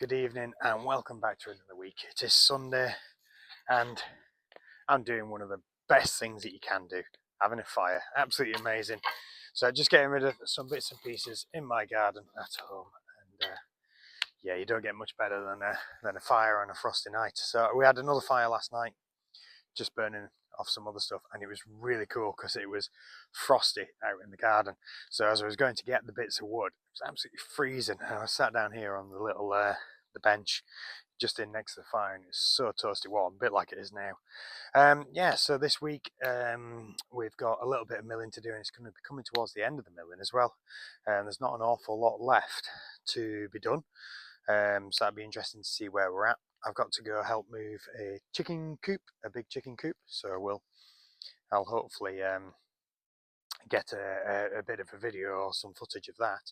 Good evening and welcome back to another week. It is Sunday and I'm doing one of the best things that you can do, having a fire. Absolutely amazing. So just getting rid of some bits and pieces in my garden at home, and yeah, you don't get much better than a fire on a frosty night. So we had another fire last night, just burning off some other stuff, and it was really cool because it was frosty out in the garden. So as I was going to get the bits of wood, it was absolutely freezing, and I sat down here on the little the bench just in next to the fire, and it's so toasty warm, a bit like it is now. Yeah, so this week we've got a little bit of milling to do, and it's going to be coming towards the end of the milling as well, and there's not an awful lot left to be done. So that'd be interesting to see where we're at. I've got to go help move a chicken coop, a big chicken coop. So I'll hopefully get a bit of a video or some footage of that.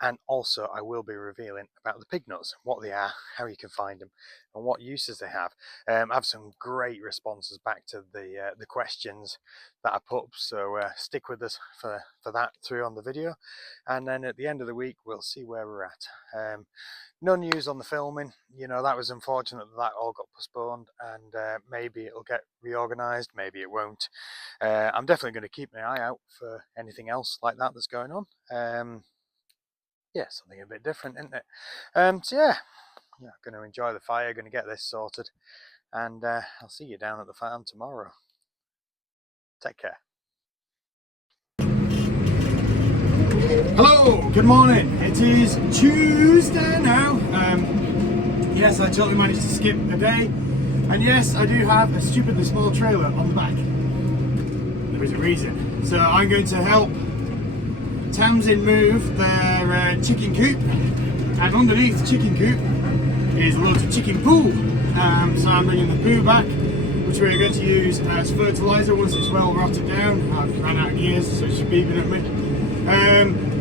And also I will be revealing about the pig nuts, what they are, how you can find them, and what uses they have. I have some great responses back to the questions that I put up, so stick with us for that through on the video. And then at the end of the week we'll see where we're at. No news on the filming, that was unfortunate that all got postponed, and maybe it'll get reorganised, maybe it won't. I'm definitely going to keep my eye out for anything else like that that's going on. Yeah, something a bit different, isn't it? So yeah, going to enjoy the fire, going to get this sorted, and I'll see you down at the farm tomorrow. Take care. Hello, good morning. It is Tuesday now. Yes, I totally managed to skip a day, and yes, I do have a stupidly small trailer on the back. There is a reason. So I'm going to help Tamsin move their chicken coop, and underneath the chicken coop is loads of chicken poo. So I'm bringing the poo back, which we're going to use as fertiliser once it's well rotted down. I've ran out of gears, so it's beeping at me.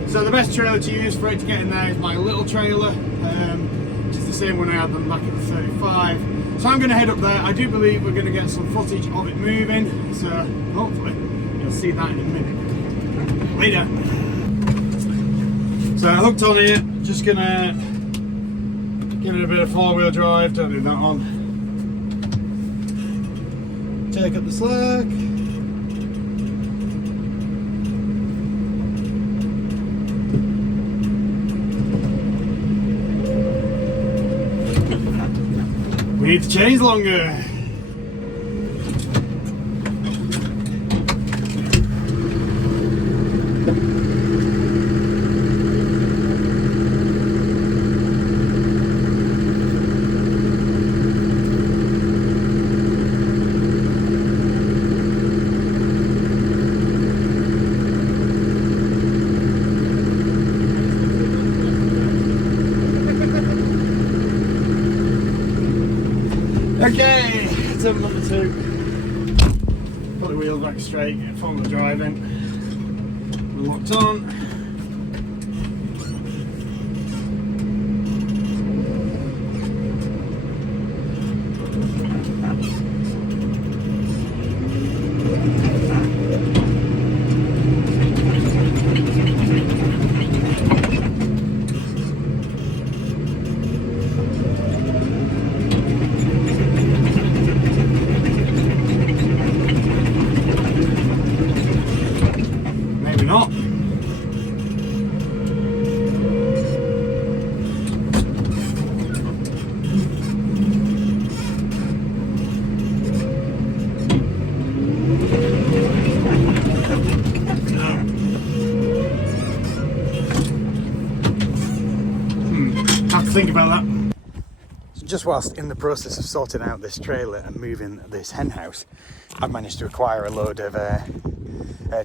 So the best trailer to use for it to get in there is my little trailer, which is the same one I had them back at the 35. So I'm going to head up there. I do believe we're going to get some footage of it moving, so hopefully you'll see that in a minute. Later. So I hooked on here, just going to give it a bit of 4-wheel drive, don't do that on. Take up the slack. We need the chains longer. Okay, tip number 2. Put the wheels back straight, get forward driving. We're locked on. Maybe not. Have to think about that. So just whilst in the process of sorting out this trailer and moving this hen house, I've managed to acquire a load of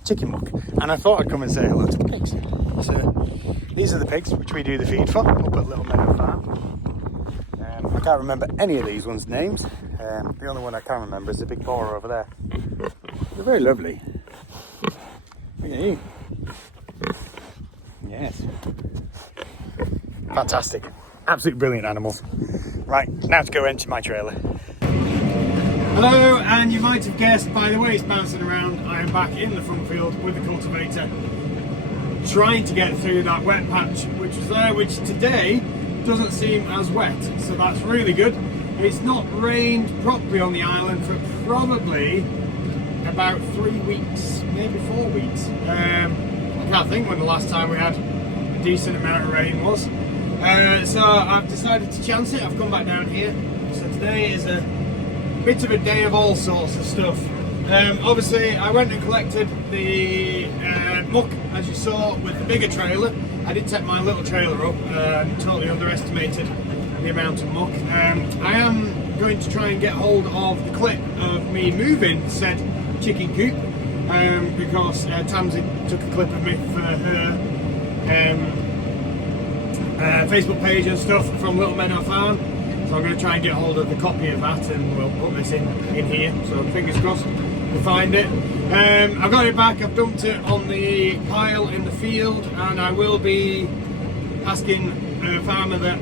chicken muck, and I thought I'd come and say hello to the pigs. So these are the pigs which we do the feed for up at Little Meadow Farm. I can't remember any of these ones' names. The only one I can remember is the big boar over there. They're very lovely. Look at you. Yes. Fantastic. Absolutely brilliant animals. Right, now to go empty my trailer. Hello, and you might have guessed by the way it's bouncing around, I am back in the front field with the cultivator, trying to get through that wet patch which was there, which today doesn't seem as wet, so that's really good. It's not rained properly on the island for probably about 3 weeks, maybe 4 weeks. I can't think when the last time we had a decent amount of rain was. So I've decided to chance it. I've come back down here. So today is a bit of a day of all sorts of stuff. Obviously I went and collected the muck, as you saw, with the bigger trailer. I did take my little trailer up and totally underestimated the amount of muck. I am going to try and get hold of the clip of me moving said chicken coop, because Tamsin took a clip of me for her Facebook page and stuff from Little Meadow Farm. So I'm going to try and get hold of the copy of that, and we'll put this in here. So fingers crossed we'll find it. I've got it back. I've dumped it on the pile in the field, and I will be asking a farmer that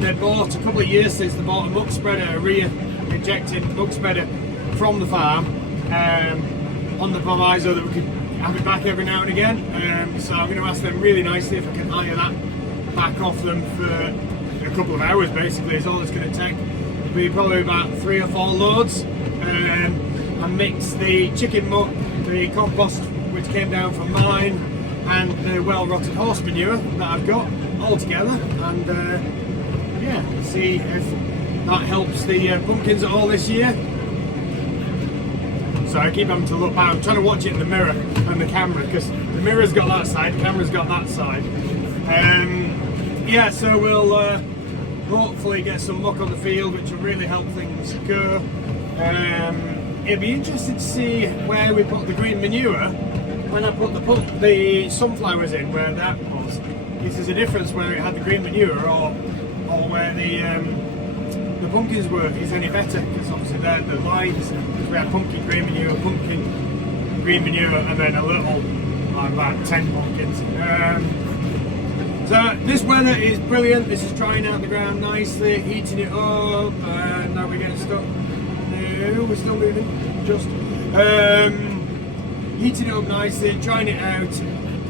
they bought a couple of years since they bought a muck spreader, a rear injected muck spreader from the farm, on the proviso that we could have it back every now and again. So I'm going to ask them really nicely if I can hire that back off them for a couple of hours. Basically is all it's going to take. It'll be probably about 3 or 4 loads, and mix the chicken muck, the compost which came down from mine, and the well rotted horse manure that I've got all together, and yeah, see if that helps the pumpkins at all this year. So I keep having to look back. I'm trying to watch it in the mirror and the camera, because the mirror's got that side, the camera's got that side. Yeah, so we'll hopefully get some muck on the field, which will really help things go. It'd be interesting to see where we put the green manure when I put the sunflowers in, where that was. If there's a difference where it had the green manure or where the pumpkins were, is any better, because obviously they're the lines. We had pumpkin green manure, and then a little, like about 10 pumpkins. So this weather is brilliant. This is drying out the ground nicely, heating it up, and now we're getting stuck. No, we're still moving. Just heating it up nicely, drying it out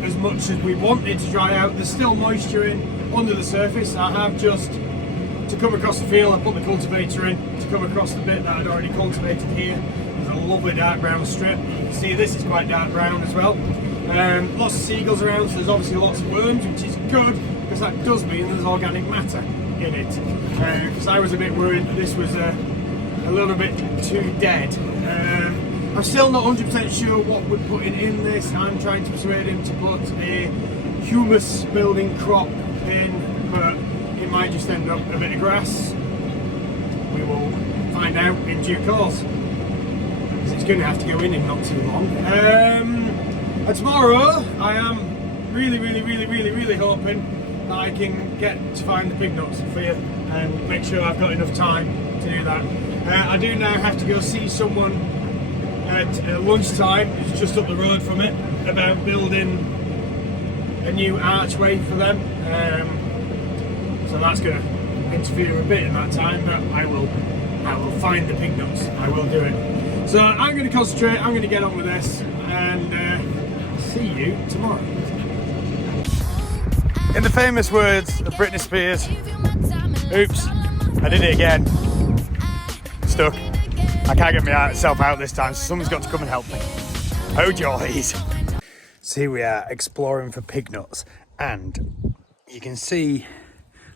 as much as we want it to dry out. There's still moisture in under the surface. I have just, to come across the field, I put the cultivator in to come across the bit that I'd already cultivated here. There's a lovely dark brown strip. You can see this is quite dark brown as well. Lots of seagulls around, so there's obviously lots of worms, which is good, because that does mean there's organic matter in it. Because I was a bit worried that this was a little bit too dead. I'm still not 100% sure what we're putting in this. I'm trying to persuade him to put a humus building crop in, but it might just end up a bit of grass. We will find out in due course, because it's going to have to go in not too long. And tomorrow I am really hoping that I can get to find the pig nuts for you and make sure I've got enough time to do that. I do now have to go see someone at lunchtime, it's just up the road from it, about building a new archway for them. So that's going to interfere a bit in that time, but I will find the pig nuts. I will do it. So I'm going to concentrate, I'm going to get on with this, and see you tomorrow. In the famous words of Britney Spears, oops, I did it again. Stuck. I can't get myself out this time, so someone's got to come and help me. Oh joys. So here we are, exploring for pig nuts, and you can see,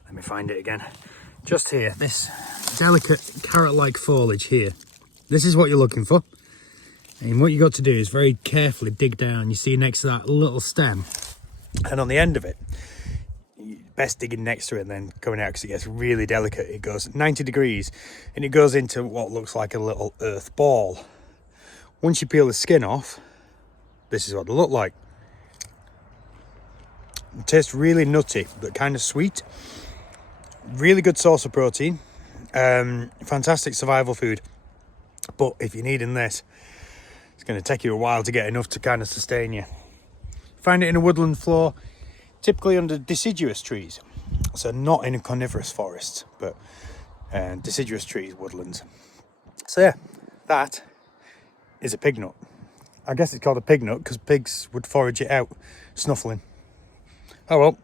let me find it again, just here, this delicate carrot-like foliage here. This is what you're looking for. And what you got to do is very carefully dig down. You see next to that little stem, and on the end of it, best digging next to it and then coming out, because it gets really delicate. It goes 90 degrees and it goes into what looks like a little earth ball. Once you peel the skin off, this is what they look like. It tastes really nutty but kind of sweet. Really good source of protein. Fantastic survival food. But if you're needing this, it's going to take you a while to get enough to kind of sustain you. Find it in a woodland floor, typically under deciduous trees. So not in a coniferous forest, but deciduous trees, woodlands. So yeah, that is a pig nut. I guess it's called a pig nut because pigs would forage it out, snuffling. Oh well.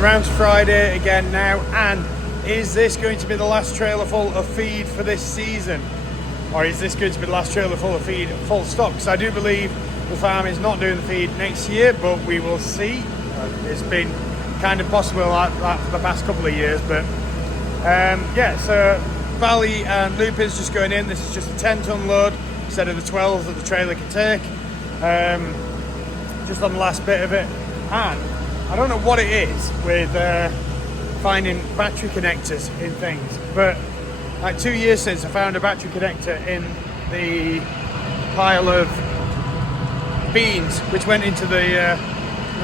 Round to Friday again now, and is this going to be the last trailer full of feed for this season? Or is this going to be the last trailer full of feed full stop? Because I do believe the farm is not doing the feed next year, but we will see. It's been kind of possible like that for the past couple of years, but yeah, so Valley and Lupin's just going in. This is just a 10-ton load instead of the 12 that the trailer can take. Just on the last bit of it, and I don't know what it is with finding battery connectors in things, but like 2 years since I found a battery connector in the pile of beans which went into the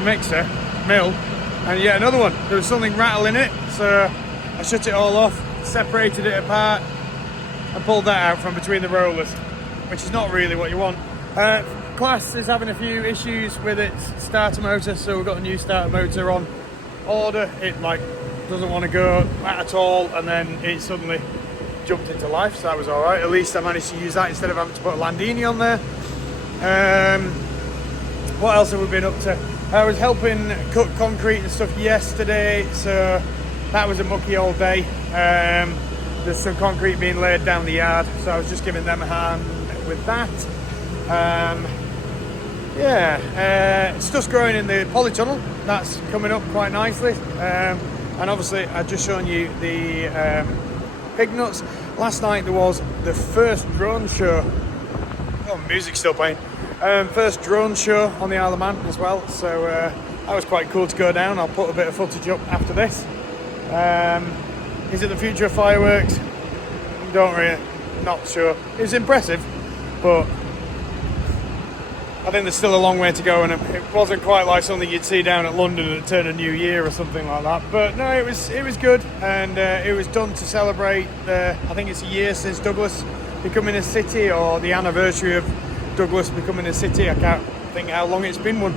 mixer mill, and yet another one, there was something rattling it, so I shut it all off, separated it apart and pulled that out from between the rollers, which is not really what you want. Class is having a few issues with its starter motor, so we've got a new starter motor on order. It like doesn't want to go at all, and then it suddenly jumped into life, so that was all right. At least I managed to use that instead of having to put a Landini on there. What else have we been up to? I was helping cut concrete and stuff yesterday, so that was a mucky all day. There's some concrete being laid down the yard, so I was just giving them a hand with that. Yeah, stuff's growing in the polytunnel. That's coming up quite nicely. And obviously I've just shown you the pig nuts. Last night there was the first drone show. Oh, music's still playing. First drone show on the Isle of Man as well, so that was quite cool to go down. I'll put a bit of footage up after this. Is it the future of fireworks? Don't really, not sure. It was impressive, but I think there's still a long way to go, and it wasn't quite like something you'd see down at London at the turn of New Year or something like that. But no, it was good, and it was done to celebrate I think it's a year since Douglas becoming a city, or the anniversary of Douglas becoming a city. I can't think how long it's been one.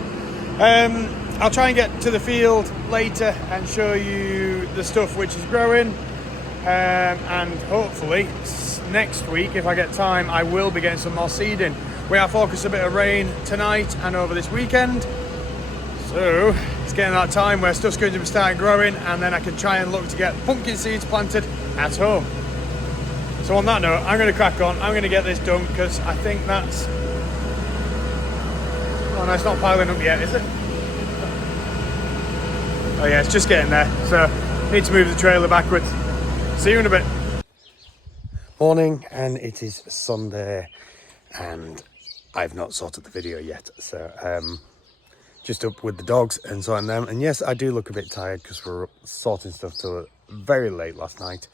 I'll try and get to the field later and show you the stuff which is growing, and hopefully next week, if I get time, I will be getting some more seed in. We are focused a bit of rain tonight and over this weekend, so it's getting that time where stuff's going to be starting growing, and then I can try and look to get pumpkin seeds planted at home. So on that note, I'm going to crack on. I'm going to get this done, because I think that's... Oh no, it's not piling up yet, is it? Oh yeah, it's just getting there, so need to move the trailer backwards. See you in a bit. Morning, and it is Sunday, and I've not sorted the video yet, so just up with the dogs and sorting them. And yes, I do look a bit tired because we're sorting stuff till very late last night.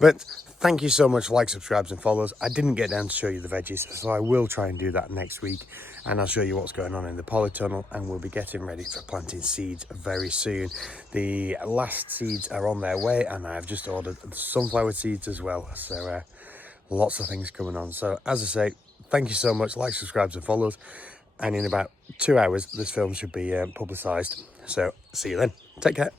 But thank you so much for like, subscribes and follows. I didn't get down to show you the veggies, so I will try and do that next week. And I'll show you what's going on in the polytunnel, and we'll be getting ready for planting seeds very soon. The last seeds are on their way, and I've just ordered sunflower seeds as well. So lots of things coming on. So as I say, thank you so much. Like, subscribes and follows. And in about 2 hours, this film should be publicised. So see you then. Take care.